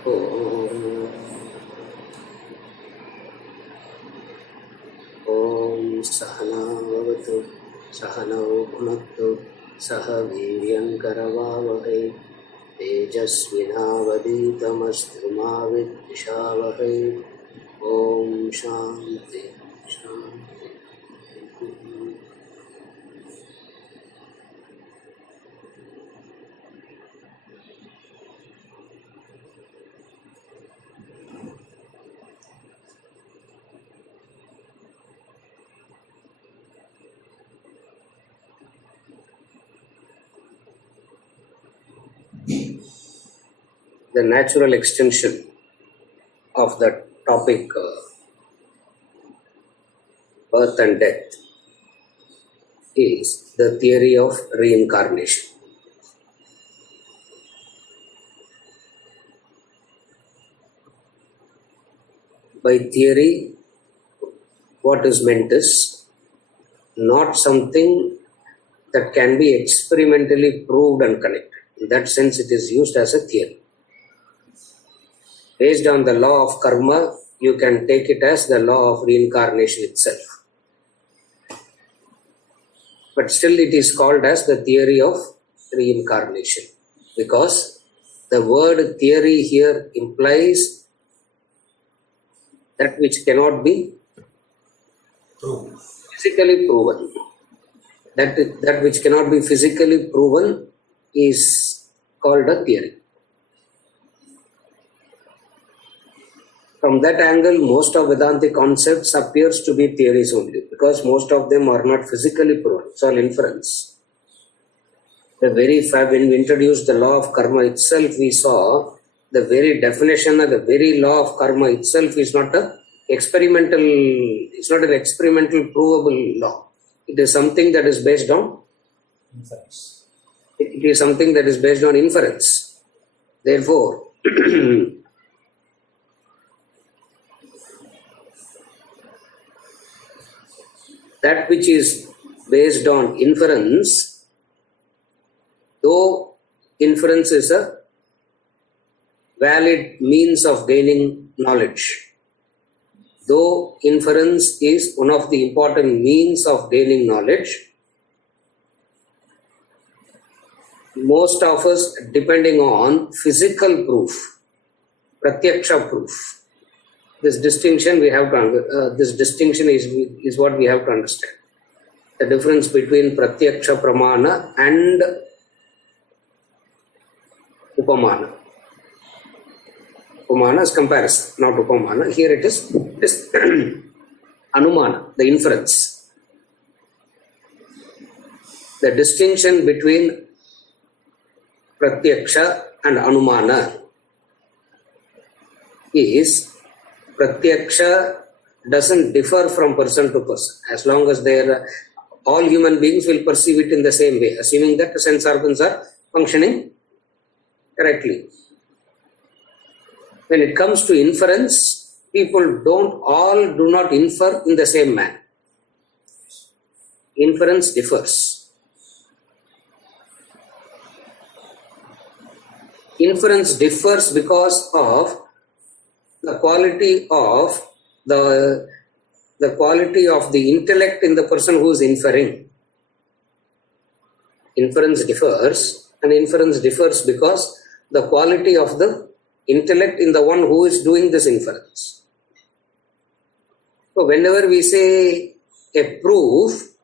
ॐ सहनावतु सहनौ भुनक्तु सह वीर्यङ्करवावहै तेजस्विनावधीतमस्तु मा विद्विषावहै। ॐ शान्ति शान्ति। The natural extension of the topic birth and death is the theory of reincarnation. By theory, what is meant is not something that can be experimentally proved and connected. In that sense, it is used as a theory. Based on the law of karma, you can take it as the law of reincarnation itself. But still it is called as the theory of reincarnation, because the word theory here implies that which cannot be physically proven. That which cannot be physically proven is called a theory. From that angle, most of Vedantic concepts appears to be theories only, because most of them are not physically proven. It's all inference. The very fact, when we introduced the law of karma itself, we saw the very definition of the very law of karma itself is not an experimental provable law. It is something that is based on inference. It is something that is based on inference. Therefore, that which is based on inference, though inference is a valid means of gaining knowledge, though inference is one of the important means of gaining knowledge, most of us depending on physical proof, pratyaksha proof. This distinction we have to this distinction is what we have to understand. The difference between pratyaksha pramana and upamana. Upamana is comparison, not upamana. Here it is anumana, the inference. The distinction between pratyaksha and anumana is pratyaksha doesn't differ from person to person, as long as all human beings will perceive it in the same way, assuming that the sense organs are functioning correctly. When it comes to inference, people do not infer in the same manner. Inference differs. Inference differs because of the quality of the intellect in the person who is inferring. Inference differs, and inference differs because the quality of the intellect in the one who is doing this inference. So whenever we say a proof,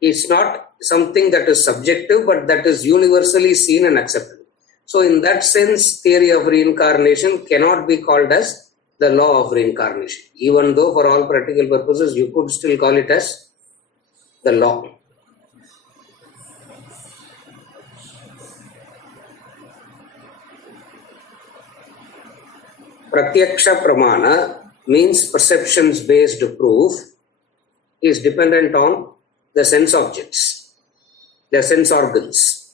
it's not something that is subjective, but that is universally seen and accepted. So in that sense, theory of reincarnation cannot be called as the law of reincarnation, even though for all practical purposes you could still call it as the law. Pratyaksha pramana means perceptions based proof is dependent on the sense objects, the sense organs.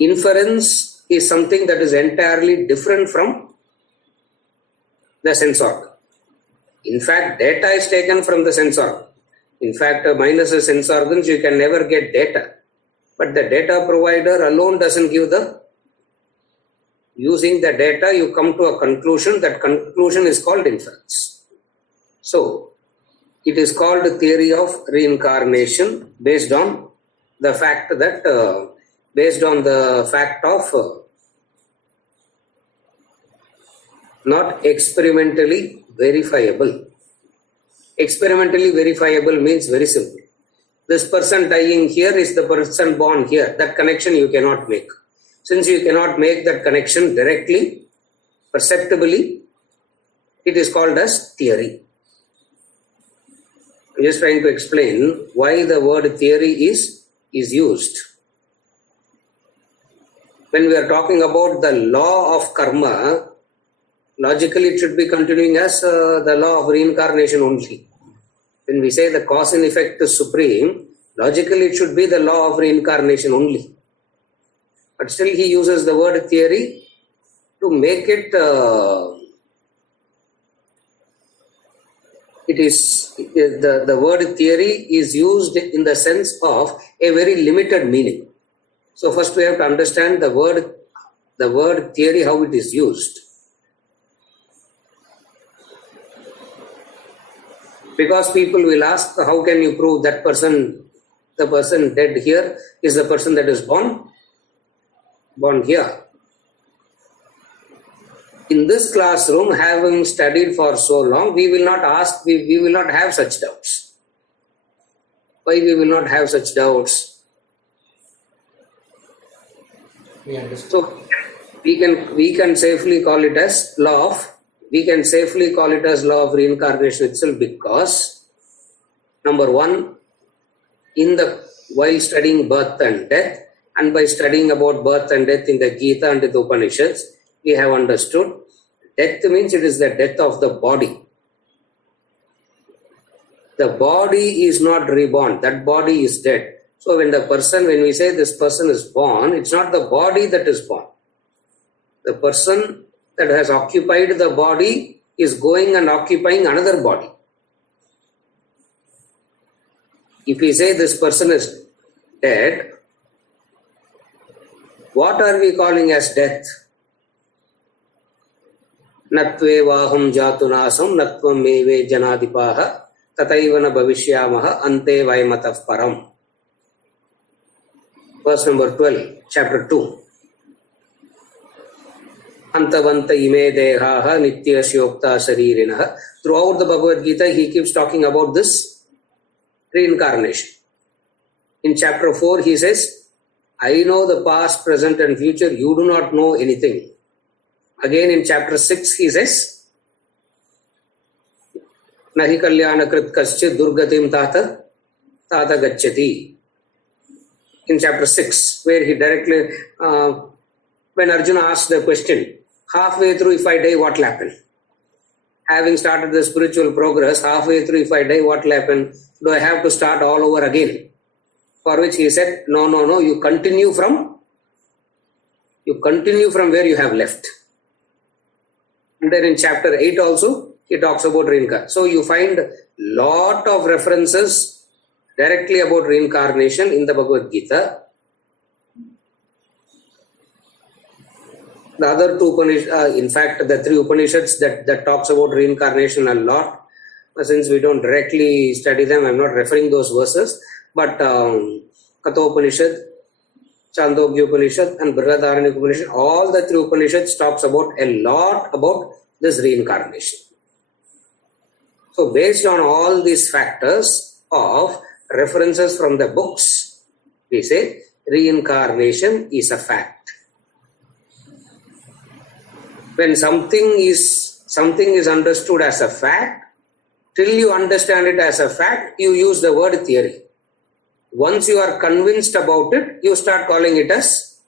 Inference is something that is entirely different from the sense organ. In fact, data is taken from the sense organ. In fact, minus the sense organs, you can never get data. But the data provider alone doesn't give the, using the data you come to a conclusion, that conclusion is called inference. So it is called theory of reincarnation based on the fact that, not experimentally verifiable. Experimentally verifiable means very simple. This person dying here is the person born here. That connection you cannot make. Since you cannot make that connection directly, perceptibly, it is called as theory. I'm just trying to explain why the word theory is used. When we are talking about the law of karma, logically it should be continuing as the law of reincarnation only. When we say the cause and effect is supreme, logically it should be the law of reincarnation only. But still he uses the word theory to make it, the word theory is used in the sense of a very limited meaning. So first we have to understand the word theory, how it is used. Because people will ask, how can you prove that person, the person dead here is the person that is born here? In this classroom, having studied for so long, we will not ask, we will not have such doubts. Why we will not have such doubts? So we can safely call it as law of reincarnation itself, because number one, while studying birth and death, and by studying about birth and death in the Gita and the Upanishads, we have understood death means it is the death of the body. The body is not reborn, that body is dead. So when we say this person is born, it's not the body that is born. The person that has occupied the body is going and occupying another body. If we say this person is dead, what are we calling as death? Natve vaham jatunasam natvam meve janadipaha tataivana bhavishyamaha ante vaimataf param. Verse number 12, chapter 2. Antavanta ime dehaha nityashyokta saririnaha. Throughout the Bhagavad Gita, he keeps talking about this reincarnation. In chapter 4, he says, I know the past, present and future, you do not know anything. Again in chapter 6, he says, Nahi kalyana krit kasya durgatim tata gacchati. In chapter 6, where he directly, when Arjuna asked the question, halfway through if I die, what will happen? Having started the spiritual progress, halfway through if I die, what will happen? Do I have to start all over again? For which he said, no, you continue from where you have left. And then in chapter 8 also, he talks about reincarnation. So you find lot of references directly about reincarnation in the Bhagavad Gita. The other two Upanishads, in fact, the three Upanishads that talks about reincarnation a lot. Since we don't directly study them, I'm not referring those verses. But Kathopanishad, Chandogya Upanishad and Brihadaranyaka Upanishad, all the three Upanishads talks about a lot about this reincarnation. So based on all these factors of references from the books, we say reincarnation is a fact. When something is understood as a fact, till you understand it as a fact, you use the word theory. Once you are convinced about it, you start calling it as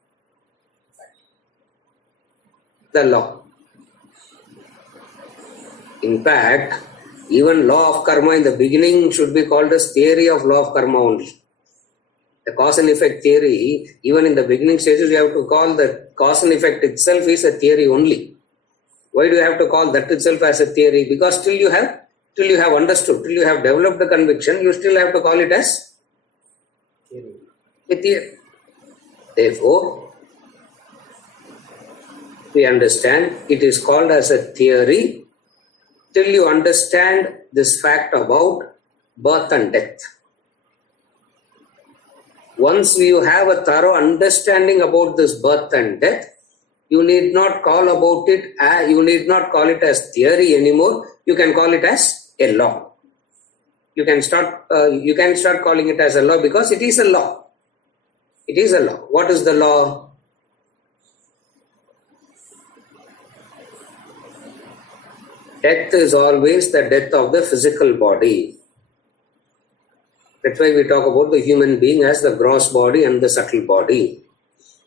the law. In fact, even law of karma in the beginning should be called as theory of law of karma only. The cause and effect theory, even in the beginning stages, you have to call the cause and effect itself is a theory only. Why do you have to call that itself as a theory? Because till you have understood, till you have developed the conviction, you still have to call it as a theory. Therefore, we understand it is called as a theory till you understand this fact about birth and death. Once you have a thorough understanding about this birth and death, you need not call it as theory anymore. You can call it as a law. You can start calling it as a law because it is a law. It is a law. What is the law? Death is always the death of the physical body. That's why we talk about the human being as the gross body and the subtle body.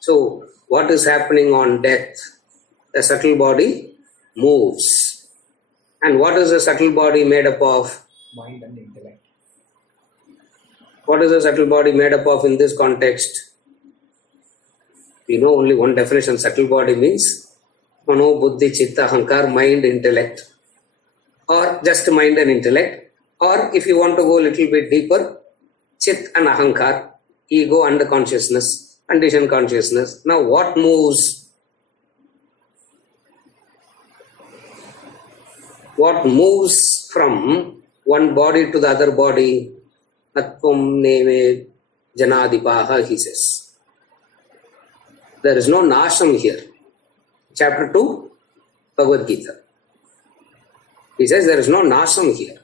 So, what is happening on death? The subtle body moves. And what is the subtle body made up of? Mind and intellect. What is the subtle body made up of in this context? We know only one definition. Subtle body means mano, buddhi, chitta, ahankar, mind, intellect. Or just mind and intellect. Or if you want to go a little bit deeper, chit and ahankar, ego and consciousness, conditioned consciousness. Now what moves? What moves from one body to the other body? Atvam neme janadipaha, he says. There is no nasham here. Chapter 2, Bhagavad Gita. He says there is no nasham here.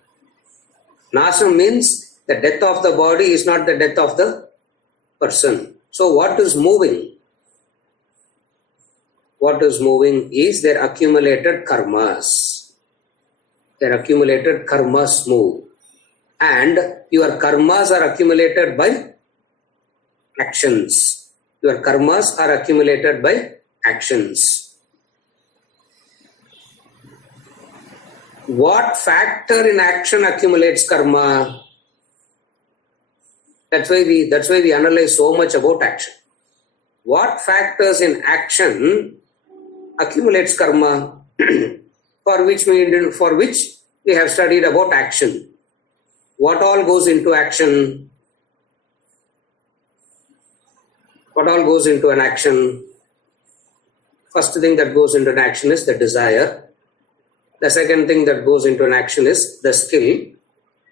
Nasham means the death of the body is not the death of the person. So what is moving? What is moving is their accumulated karmas. Their accumulated karmas move. And your karmas are accumulated by actions. Your karmas are accumulated by actions. What factor in action accumulates karma? That's why we analyze so much about action. What factors in action accumulates karma? for which we have studied about action. What all goes into action? What all goes into an action? First thing that goes into an action is the desire. The second thing that goes into an action is the skill.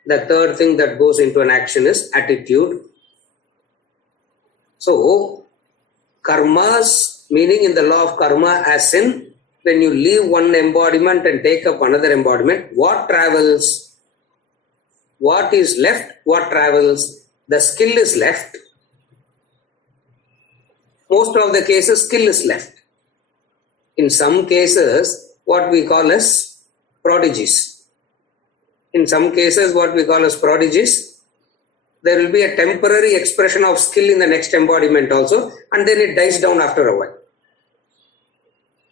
The third thing that goes into an action is attitude. So, karmas, meaning in the law of karma, as in when you leave one embodiment and take up another embodiment, what travels? What is left? What travels? The skill is left. Most of the cases, skill is left. In some cases, what we call as prodigies. In some cases, what we call as prodigies, there will be a temporary expression of skill in the next embodiment also, and then it dies down after a while.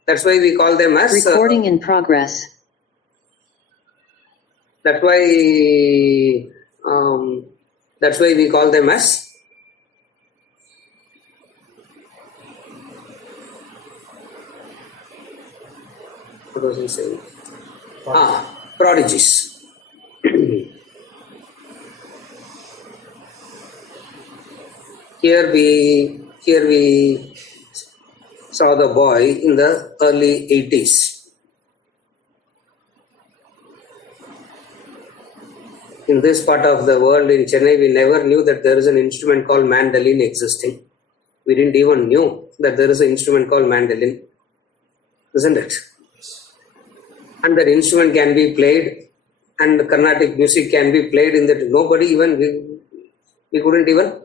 That's why we call them as... Recording in progress. That's why we call them as... What was he saying? Prodigies. Here we saw the boy in the early 80s. In this part of the world, in Chennai, we never knew that there is an instrument called mandolin existing. We didn't even know that there is an instrument called mandolin, isn't it? And that instrument can be played, and the Carnatic music can be played in that. Nobody even, we couldn't even